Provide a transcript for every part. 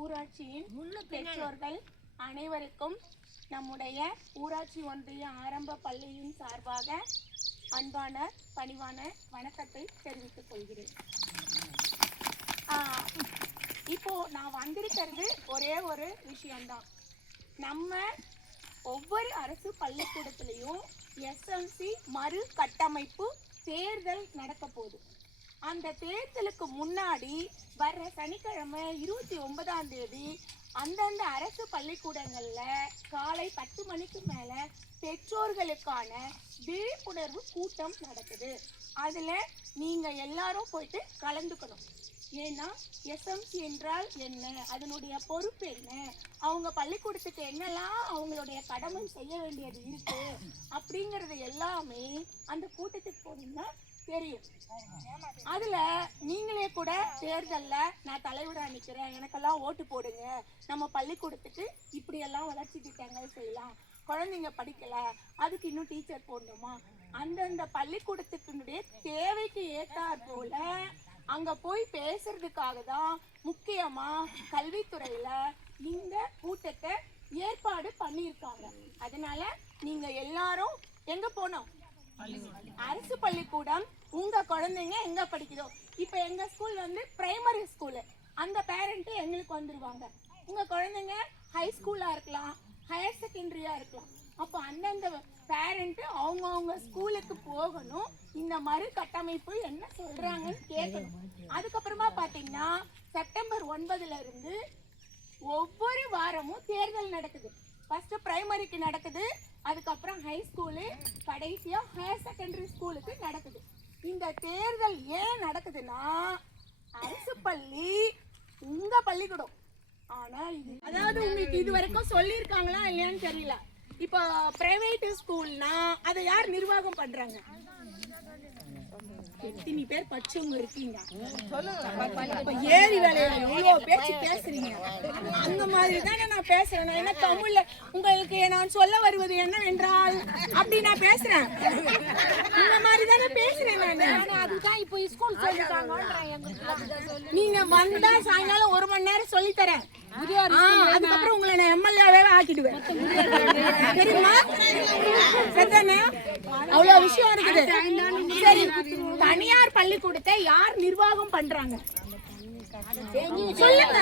ஊராட்சியின் பெற்றோர்கள் அனைவருக்கும் நம்முடைய ஊராட்சி ஒன்றிய ஆரம்ப பள்ளியின் சார்பாக அன்பான பணிவான வணக்கத்தை தெரிவித்துக் கொள்கிறேன். இப்போ நான் வந்திருக்கிறது ஒரே ஒரு விஷயம்தான். நம்ம ஒவ்வொரு அரசு பள்ளிக்கூடத்திலையும் எஸ்எம்சி மறு கட்டமைப்பு தேர்தல் நடக்க போகுது. அந்த தேர்தலுக்கு முன்னாடி வர்ற சனிக்கிழமை 29ஆம் தேதி அந்தந்த அரசு பள்ளிக்கூடங்கள்ல காலை 10 மணிக்கு மேல பெற்றோர்களுக்கான விழிப்புணர்வு கூட்டம் நடக்குது. அதுல நீங்க எல்லாரும் போயிட்டு கலந்துக்கணும். ஏன்னா எஸ்எம்சி என்றால் என்ன, அதனுடைய பொறுப்பு என்ன, அவங்க பள்ளிக்கூடத்துக்கு என்னெல்லாம் அவங்களுடைய கடமை செய்ய வேண்டியது இருக்கு அப்படிங்கறது எல்லாமே அந்த கூட்டத்துக்கு போனீங்கன்னா தெரியும். அதுல நீங்களே கூட தேர்தல்ல நான் தலைவரா நிக்கிறேன், எனக்கெல்லாம் ஓட்டு போடுங்க, நம்ம பள்ளிக்கூடத்துக்கு இப்படி எல்லாம் வளர்ச்சி திட்டங்கள் செய்யலாம், குழந்தைங்க படிக்கல அதுக்கு இன்னும் டீச்சர் போடணுமா, அந்தந்த பள்ளிக்கூடத்துக்குடைய தேவைக்கு ஏற்றாற் போல அங்க போய் பேசுறதுக்காக தான் முக்கியமா கல்வித்துறையில இந்த கூட்டத்தை ஏற்பாடு பண்ணியிருக்காங்க. அதனால நீங்க எல்லாரும் எங்க போனோம், அரசு பள்ளிக்கூடம். உங்க குழந்தைங்க எங்க படிக்குதோ, இப்ப எங்க ஸ்கூல் வந்து பிரைமரி ஸ்கூலு, அந்த பேரண்ட் எங்களுக்கு வந்துருவாங்க. உங்க குழந்தைங்க ஹை ஸ்கூலா இருக்கலாம், ஹையர் செகண்டரியா இருக்கலாம். அப்போ அந்தந்த பேரண்ட் அவங்க ஸ்கூலுக்கு போகணும், இந்த மறு கட்டமைப்பு என்ன சொல்றாங்கன்னு கேட்கணும். அதுக்கப்புறமா பாத்தீங்கன்னா செப்டம்பர் 9ல இருந்து ஒவ்வொரு வாரமும் தேர்தல் நடக்குது. ஃபர்ஸ்ட் பிரைமரிக்கு நடக்குது, அதுக்கப்புறம் ஹை ஸ்கூலு, கடைசியா ஹையர் செகண்டரி ஸ்கூலுக்கு நடக்குது. இந்த தேர்தல் ஏன் நடக்குதுன்னா அரசு பள்ளி உங்க பள்ளிக்கூடம். ஆனா அதாவது உங்களுக்கு இது வரைக்கும் சொல்லியிருக்காங்களா இல்லையான்னு தெரியல. இப்போ பிரைவேட் ஸ்கூல்னா அதை யார் நிர்வாகம் பண்றாங்க? எத்தனை பேர் பச்சவங்க இருக்கீங்க, ஏரி வேலையில எவ்வளவு பேச்சு பேசுறீங்க. அந்த மாதிரி தானே நான் பேசுறேன். நான் என்ன தமிழ்ல உங்களுக்கு நான் சொல்ல வருவது என்னவென்றால் அப்படி நான் பேசுறேன், இந்த மாதிரி தானே பேசுறேன் நான். அதுதான் இப்போ ஸ்கூல் சொல்லிட்டாங்க. நீங்க வந்தா சாயங்காலம் 1 மணி நேரம் சொல்லி தரேன், அதுக்கப்புறம் உங்களை நான் எம்எல்ஏவே ஆக்கிடுவேன், தெரியுமா? சரிதானே? அவ்வளவு விஷயம் இருக்குது. சரி, தனியார் பள்ளிக்கூடத்தை யார் நிர்வாகம் பண்றாங்க சொல்லுங்க.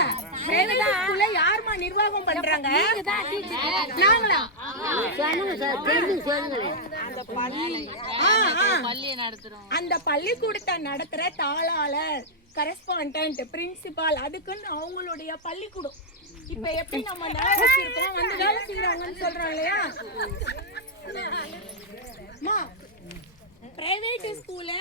யாருமா நிர்வாகம் பண்றாங்க? நாங்களா? அந்த பள்ளிக்கூடத்தை நடத்துற தாளாளர், கரஸ்பாண்டன்ட், பிரின்சிபால், அதுக்குன்னு அவங்களுடைய பள்ளிக்கூடம். இப்ப எப்படி நம்ம வச்சிருக்கோம் வந்து வேலை செய்யறாங்கன்னு சொல்றோம் இல்லையா? பிரைவேட் ஸ்கூல்ல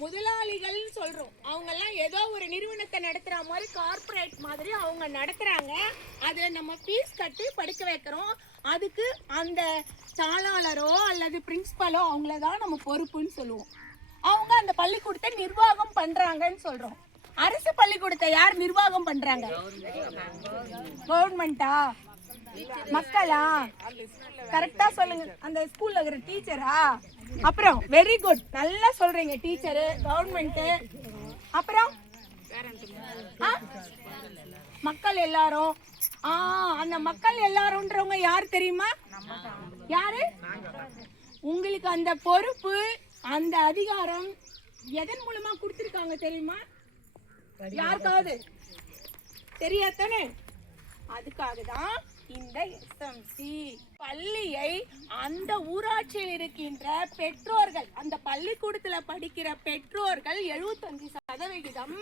முதலாளிகள் சொல்றோம், அவங்க எல்லாம் ஏதோ ஒரு நிறுவனத்தை நடத்துற மாதிரி கார்பரேட் மாதிரி அவங்க நடத்துறாங்க. அதை நம்ம ஃபீஸ் கட்டி படிக்க வைக்கிறோம். அதுக்கு அந்த தாளாளரோ அல்லது பிரின்சிபலோ அவங்களதான் நம்ம பொறுப்புன்னு சொல்லுவோம். அவங்க அந்த பள்ளிக்கூடத்தை நிர்வாகம் பண்றாங்கன்னு சொல்றோம். அரசு பள்ளிக்கூடத்தை யார் நிர்வாகம் பண்றாங்க? கவர்மெண்டா, மக்களா? கரெக்டா சொல்லுங்க. அந்த ஸ்கூல்ல இருக்கிற டீச்சரா? அப்புறம் வெரி குட், நல்லா சொல்றீங்க. டீச்சரு, கவர்மெண்ட், அப்புறம் மக்கள் எல்லாரும். அந்த மக்கள் எல்லாரும்ன்றவங்க யார் தெரியுமா? யாரு? உங்களுக்கு அந்த பொறுப்பு, அந்த அதிகாரம் எதன் மூலமா கொடுத்திருக்காங்க தெரியுமா? யாருக்காவது தெரியாதானே? அதுக்காக தான் இந்த எஸ்எம்சி பள்ளியை அந்த ஊராட்சியில் இருக்கின்ற பெற்றோர்கள், அந்த பள்ளிக்கூடத்துல படிக்கிற பெற்றோர்கள் 75%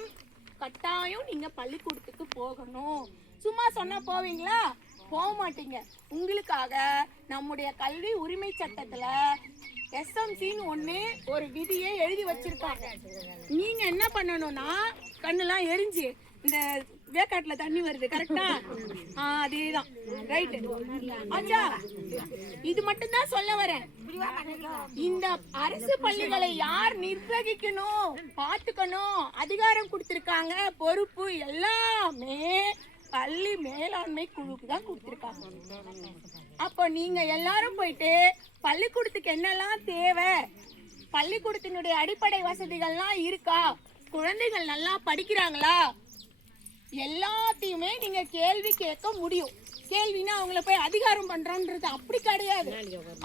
கட்டாயம் நீங்க பள்ளிக்கூடத்துக்கு போகணும். சும்மா சொன்னா போவீங்களா? போக மாட்டீங்க. உங்களுக்காக நம்முடைய கல்வி உரிமை சட்டத்துல எஸ்எம்சின்னு ஒரு விதியை எழுதி வச்சிருக்காங்க. நீங்க என்ன பண்ணணும்னா, கண்ணெல்லாம் எரிஞ்சு இந்த வேக்காட்டுல தண்ணி வருது, கரெக்டா? அதேதான், ரைட். ஆச்சா, இது மட்டும் தான் சொல்ல வரேன். இந்த அரசு பள்ளிகளை யார் நிர்வகிக்கணும், பாத்துக்கணும், அதிகாரம் கொடுத்திருக்காங்க, பொறுப்பு எல்லாமே பள்ளி மேலாண்மை குழுக்கு தான் கொடுத்திருக்காங்க. அப்போ நீங்க எல்லாரும் போயிட்டு பள்ளிக்கூடத்துக்கு என்னெல்லாம் தேவை, பள்ளிக்கூடத்தினுடைய அடிப்படை வசதிகள்லாம் இருக்கா, குழந்தைகள் நல்லா படிக்கிறாங்களா, எல்லாத்தையுமே நீங்க கேள்வி கேட்க முடியும். கேள்வினா அவங்கள போய் அதிகாரம் பண்றோன்றது அப்படி கிடையாது.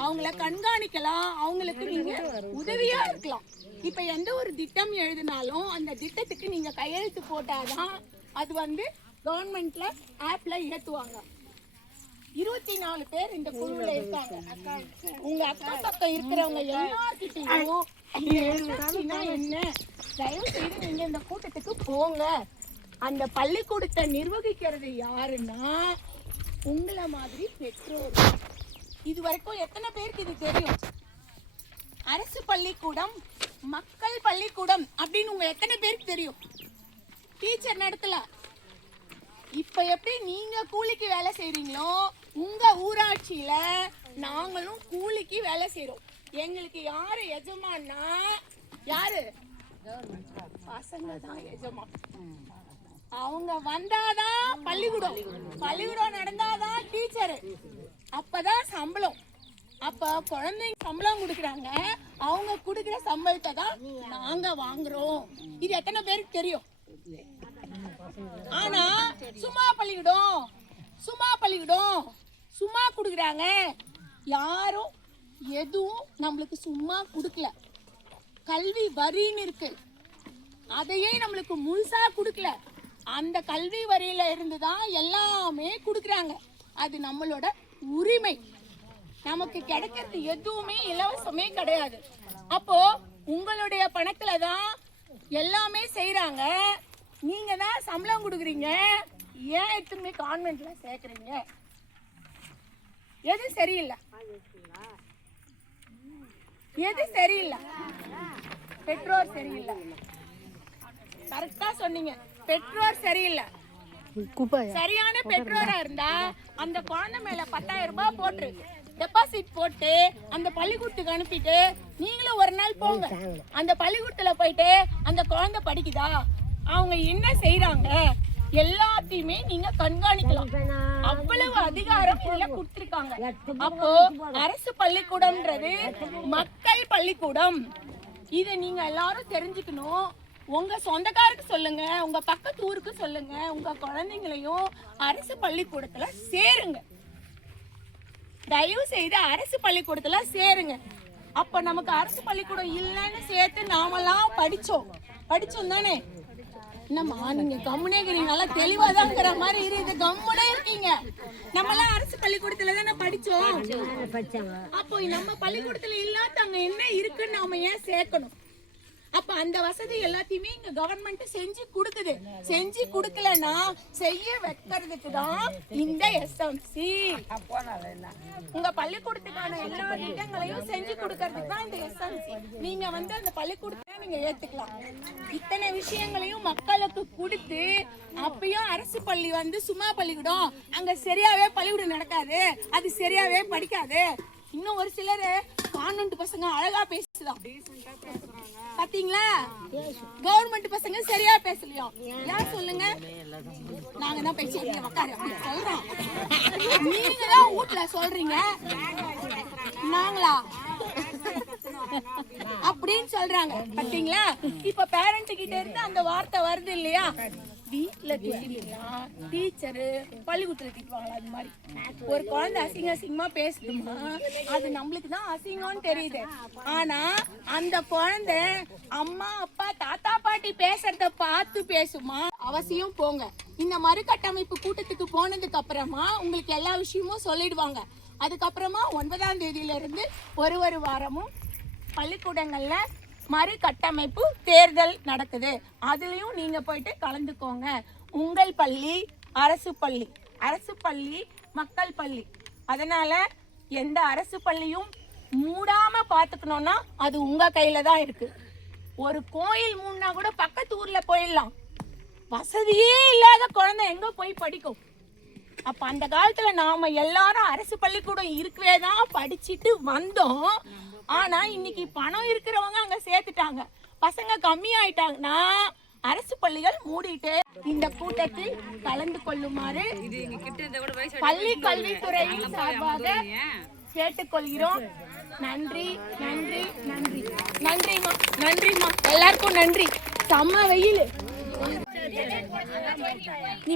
அவங்கள கண்காணிக்கலாம், அவங்களுக்கு நீங்க உதவியா இருக்கலாம். இப்ப எந்த ஒரு திட்டம் எழுதினாலும் அந்த திட்டத்துக்கு நீங்க கையெழுத்து போட்டாதான் அது கவர்மெண்ட்ல ஆப்ல ஏத்துவாங்க. 24 பேர் இந்த குழுல இருக்காங்க. உங்க அக்கா பக்கம் இருக்கிறவங்க எல்லார்கிட்டையும் என்ன தயவு செய்து நீங்க இந்த கூட்டத்துக்கு போங்க. அந்த பள்ளிக்கூடத்தை நிர்வகிக்கிறது யாருன்னா உங்களை மாதிரி பெற்றோர். இது வரைக்கும் எத்தனை பேருக்கு இது தெரியும்? அரசு பள்ளிக்கூடம், மக்கள் பள்ளிக்கூடம் அப்படின்னு உங்க எத்தனை பேருக்கு தெரியும்? டீச்சர் நடத்தல. இப்ப எப்படி நீங்க கூலிக்கு வேலை செய்றீங்களோ உங்க ஊராட்சியில நாங்களும் கூலிக்கு வேலை செய்றோம். எங்களுக்கு யாரு எஜமான்னா யாரு? பசங்க தான் எஜமான். அவங்க வந்தாதான் பள்ளிக்கூடம், பள்ளிக்கூடம் நடந்தாதான் டீச்சரு, அப்பதான் சம்பளம். அப்ப குழந்தைங்க சம்பளம் கொடுக்குறாங்க, அவங்க கொடுக்குற சம்பளத்தை தான் நாங்க வாங்குறோம். இது எத்தனை பேருக்கு தெரியும்? ஆனா சும்மா பள்ளிக்கூடம், சும்மா பள்ளிக்கூடம், சும்மா கொடுக்குறாங்க. யாரும் எதுவும் நம்மளுக்கு சும்மா கொடுக்கல. கல்வி வரின்னு இருக்கு, அதையே நம்மளுக்கு முழுசா கொடுக்கல. அந்த கல்வி வரியில இருந்துதான் எல்லாமே கொடுக்குறாங்க. அது நம்மளோட உரிமை. நமக்கு கிடைக்கிறது எதுவுமே இலவசமே கிடையாது. அப்போ உங்களுடைய பணத்துல தான் எல்லாமே செய்யறாங்க. நீங்க தான் சம்பளம் கொடுக்குறீங்க. ஏன் எடுத்துமே கான்வென்ட்ல சேர்க்குறீங்க? எது சரியில்லை? எது சரியில்லை? பெற்றோர் சரியில்லை. கரெக்டா சொன்னீங்க, பெற்றோர் சரியில்லை. சரியான பெற்றோரா இருந்தா அந்த குழந்தை மேல 10,000 ரூபாய் போட்டு டெபாசிட் போட்டு அந்த பள்ளிக்கூடத்துக்கு அனுப்பிட்டு நீங்களும் ஒரு நாள் போங்க. அந்த பள்ளிக்கூடத்துல போயிட்டு அந்த குழந்தை படிக்குதா, அவங்க என்ன செய்யறாங்க, எல்லாத்தையுமே நீங்க கண்காணிக்கலாம். அவ்வளவு அதிகாரம் இதுல கொடுத்திருக்காங்க. அப்போ அரசு பள்ளிக்கூடம்ன்றது மக்கள் பள்ளிக்கூடம். இத நீங்க எல்லாரும் தெரிஞ்சுக்கணும். உங்க சொந்தக்காருக்கு சொல்லுங்க, உங்க பக்கத்து ஊருக்கு சொல்லுங்க, உங்க குழந்தைங்களையும் அரசு பள்ளிக்கூடத்துல சேருங்க. தயவு செய்து அரசு பள்ளிக்கூடத்துல சேருங்க. அப்ப நமக்கு அரசு பள்ளிக்கூடம் இல்லைன்னு சேர்த்து நாமெல்லாம் படிச்சோம் தானே? என்னம்மா நீங்க கம்முனே இருக்கிறீங்க, நல்லா தெளிவாதாங்கிற மாதிரி இருக்குது. கம்முனே இருக்கீங்க. நம்ம எல்லாம் அரசு பள்ளிக்கூடத்துல தானே படிச்சோம். அப்போ நம்ம பள்ளிக்கூடத்துல இல்லாத அங்க என்ன இருக்குன்னு நாம ஏன் சேர்க்கணும்? அப்ப அந்த வசதி எல்லாத்தையுமே இங்க கவர்மெண்ட் செஞ்சு கொடுக்குது. செஞ்சு கொடுக்கலன்னா செய்ய வைக்கிறதுக்கு தான் இந்த எஸ்எம்சி. உங்க பள்ளிக்கூடத்துக்கான எல்லா திட்டங்களையும் செஞ்சு கொடுக்கறதுக்கு தான் இந்த எஸ்எம்சி. நீங்க அந்த பள்ளிக்கூடத்தை நீங்க ஏத்துக்கலாம். இத்தனை விஷயங்களையும் மக்களுக்கு கொடுத்து அப்பயும் அரசு பள்ளி சும்மா பள்ளிக்கூடம், அங்க சரியாவே பள்ளிக்கூடம் நடக்காது, அது சரியாவே படிக்காது. இன்னும் ஒரு சிலர் கான்வென்ட் பசங்க அழகா பேசுதான் பாத்தீங்களா? கவர்மெண்ட் பசங்க சரியா பேசலையும். யார் சொல்லுங்க? நாங்க தான் பேசுறீங்க உட்காரு சொல்றோம். நீங்க தான் வீட்டுல சொல்றீங்க, நாங்களா அப்படின்னு சொல்றாங்க. பாத்தீங்களா? இப்ப பேரண்ட் கிட்ட இருந்து அந்த வார்த்தை வருது இல்லையா? வீட்டுல திட்டுவீங்களா, டீச்சரு பள்ளிக்கூடத்துல திட்டுவாங்களா? அது மாதிரி ஒரு குழந்தை அசிங்கமா பேசுதுமா, அது நம்மளுக்கு தான் அசிங்கம்னு தெரியுது. ஆனா அந்த குழந்தை அம்மா அப்பா தாத்தா பாட்டி பேசுறத பார்த்து பேசுமா? அவசியம் போங்க. இந்த மறுகட்டமைப்பு கூட்டத்துக்கு போனதுக்கு அப்புறமா உங்களுக்கு எல்லா விஷயமும் சொல்லிடுவாங்க. அதுக்கப்புறமா 9ஆம் தேதியில இருந்து ஒரு வாரமும் பள்ளிக்கூடங்கள்ல மறு கட்டமைப்பு தேர்தல் நடக்குது. அதுலயும் நீங்க போயிட்டு கலந்துக்கோங்க. உங்கள் பள்ளி அரசு பள்ளி, அரசு பள்ளி மக்கள் பள்ளி. அதனால எந்த அரசு பள்ளியும் மூடாம பாத்துக்கணும்னா அது உங்க கையில தான் இருக்கு. ஒரு கோயில் மூடனா கூட பக்கத்து ஊர்ல போயிடலாம். வசதியே இல்லாத குழந்தை எங்க போய் படிக்கும்? அப்ப அந்த காலத்துல நாம எல்லாரும் அரசு பள்ளிக்கூடம் இருக்கவே தான் படிச்சுட்டு வந்தோம். ஆனா இன்னைக்கு பணம் இருக்கிறவங்க அங்க சேர்த்துட்டாங்க. பசங்க கம்மி ஆயிட்டாங்கன்னா அரசு பள்ளிகள் மூடிட்டு இந்த கூட்டத்தில் கலந்து கொள்ளுமாறு பள்ளி கல்வித்துறையின் சார்பாக கேட்டுக்கொள்கிறோம். நன்றி நன்றி நன்றி நன்றிமா, நன்றிமா, எல்லாருக்கும் நன்றி. செம்ம வெயில். நீ